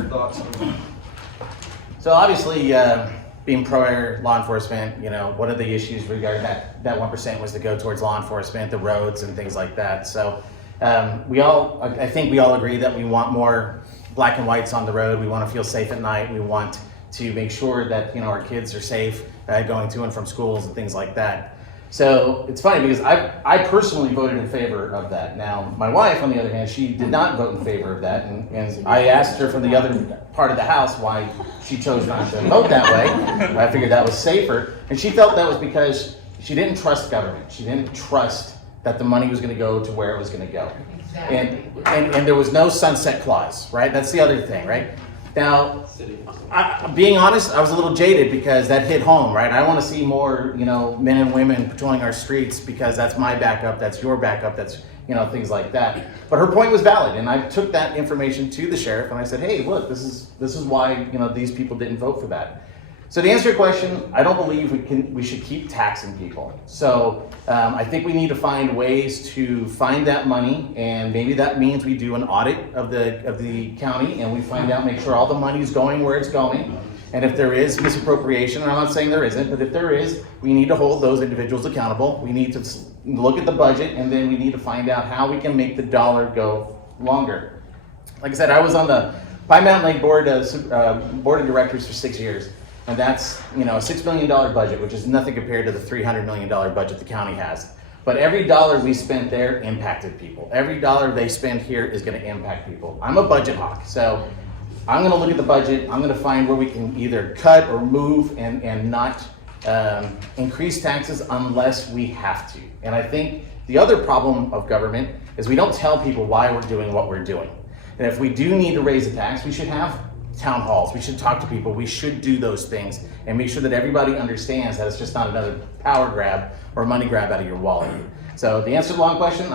Your thoughts on So obviously, being pro law enforcement, you know, one of the issues regarding that 1% was to go towards law enforcement, the roads and things like that. So I think we all agree that we want more black and whites on the road. We want to feel safe at night. We want to make sure that, you know, our kids are safe going to and from schools and things like that. So it's funny because I personally voted in favor of that. Now, my wife, on the other hand, she did not vote in favor of that. And I asked her from the other part of the house why she chose not to vote that way. I figured that was safer. And she felt that was because she didn't trust government. She didn't trust that the money was going to go to where it was going to go. Exactly. And there was no sunset clause, right? That's the other thing, right? Now, being honest, I was a little jaded because that hit home, right? I want to see more, you know, men and women patrolling our streets because that's my backup, that's your backup, that's, you know, things like that. But her point was valid, and I took that information to the sheriff and I said, hey, look, this is why, you know, these people didn't vote for that. So to answer your question, I don't believe we should keep taxing people. So I think we need to find ways to find that money, and maybe that means we do an audit of the county and we find out, make sure all the money is going where it's going. And if there is misappropriation, and I'm not saying there isn't, but if there is, we need to hold those individuals accountable. We need to look at the budget, and then we need to find out how we can make the dollar go longer. Like I said, I was on the Pine Mountain Lake board of directors for 6 years. And that's, you know, a $6 million budget, which is nothing compared to the $300 million budget the county has. But every dollar we spent there impacted people. Every dollar they spend here is going to impact people. I'm a budget hawk, so I'm going to look at the budget. I'm going to find where we can either cut or move and not increase taxes unless we have to. And I think the other problem of government is we don't tell people why we're doing what we're doing. And if we do need to raise a tax, we should have town halls. We should talk to people. We should do those things and make sure that everybody understands that it's just not another power grab or money grab out of your wallet. So the answer to the long question,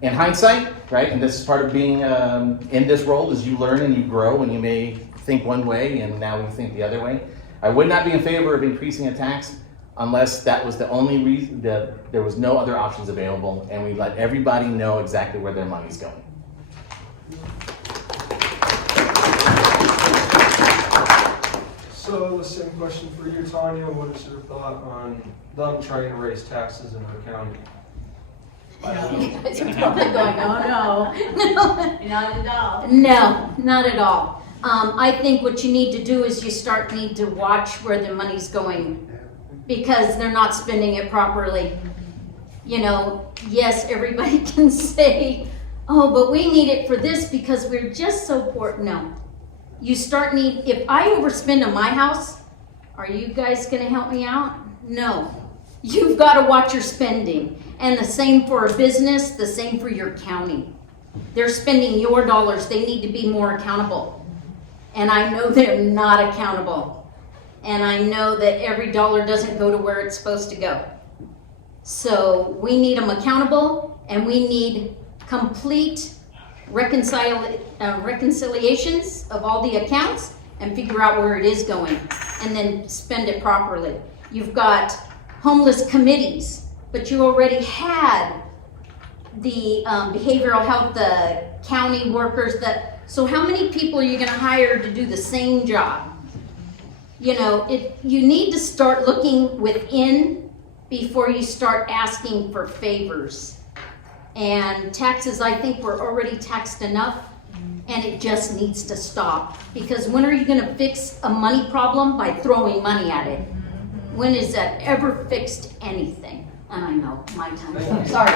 in hindsight, right? And this is part of being in this role, is you learn and you grow, and you may think one way and now we think the other way. I would not be in favor of increasing a tax unless that was the only reason, that there was no other options available, and we let everybody know exactly where their money's going. So the same question for you, Tanya. What is your thought on them trying to raise taxes in our county? You guys are probably going, oh no. Not at all. No, not at all. I think what you need to do is you need to watch where the money's going, because they're not spending it properly. You know, yes, everybody can say, oh, but we need it for this because we're just so poor. No. If I overspend in my house, are you guys going to help me out? No. You've got to watch your spending. And the same for a business, the same for your county. They're spending your dollars. They need to be more accountable. And I know they're not accountable. And I know that every dollar doesn't go to where it's supposed to go. So we need them accountable, and we need complete reconciliations of all the accounts and figure out where it is going, and then spend it properly. You've got homeless committees, but you already had the behavioral health, the county workers. So how many people are you going to hire to do the same job? You know, you need to start looking within before you start asking for favors. And taxes, I think we're already taxed enough, and it just needs to stop. Because when are you going to fix a money problem? By throwing money at it. When has that ever fixed anything? And I know my time's up. Sorry.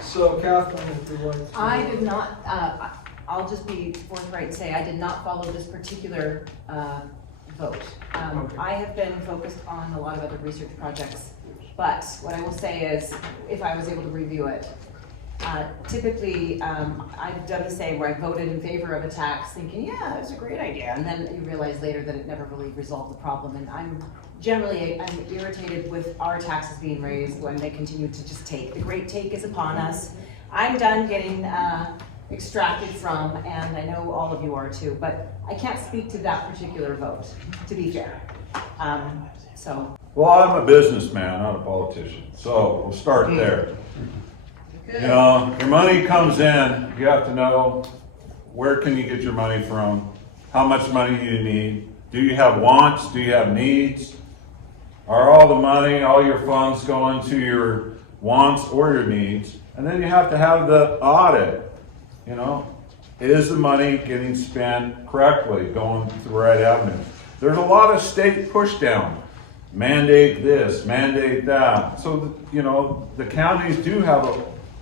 So Kathleen, if you'd like to. I did not, I'll just be forthright and say I did not follow this particular vote. Okay. I have been focused on a lot of other research projects, but what I will say is, if I was able to review it, typically I've done the same, where I voted in favor of a tax thinking, yeah, that's a great idea, and then you realize later that it never really resolved the problem. And I'm irritated with our taxes being raised when they continue to just take. The great take is upon us. I'm done getting extracted from, and I know all of you are too, but I can't speak to that particular vote, to be fair. So. Well, I'm a businessman, not a politician, so we'll start there. You know, your money comes in, you have to know where can you get your money from, how much money you need, do you have wants, do you have needs? Are all the money, all your funds going to your wants or your needs? And then you have to have the audit, you know. Is the money getting spent correctly, going to the right avenue? There's a lot of state push down. Mandate this, mandate that. So, you know, the counties do have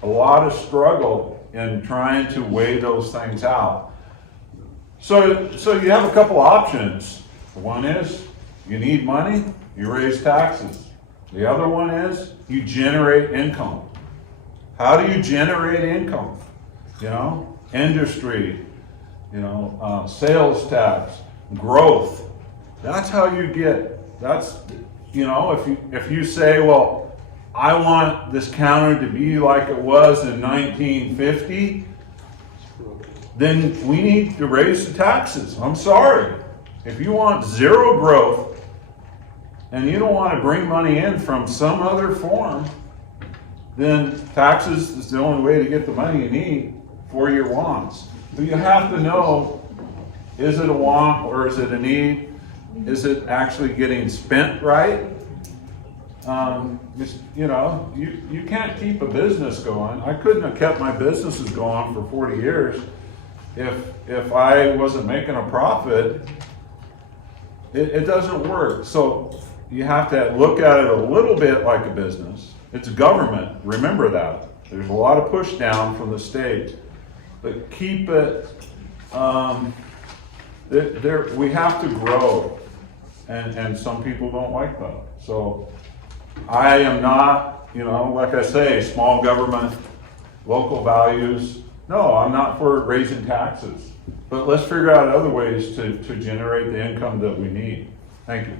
a lot of struggle in trying to weigh those things out. So you have a couple options. One is you need money, you raise taxes. The other one is you generate income. How do you generate income? You know, industry, you know, sales tax, growth. That's how you get, that's, you know, if you say, well, I want this county to be like it was in 1950, then we need to raise the taxes. I'm sorry. If you want zero growth and you don't want to bring money in from some other form, then taxes is the only way to get the money you need for your wants. But you have to know, is it a want or is it a need? Is it actually getting spent right? You know, you can't keep a business going. I couldn't have kept my businesses going for 40 years if I wasn't making a profit. It doesn't work. So you have to look at it a little bit like a business. It's government, remember that. There's a lot of push down from the state, but keep it, we have to grow, and some people don't like that. So I am not, you know, like I say, small government, local values. No, I'm not for raising taxes, but let's figure out other ways to generate the income that we need. Thank you.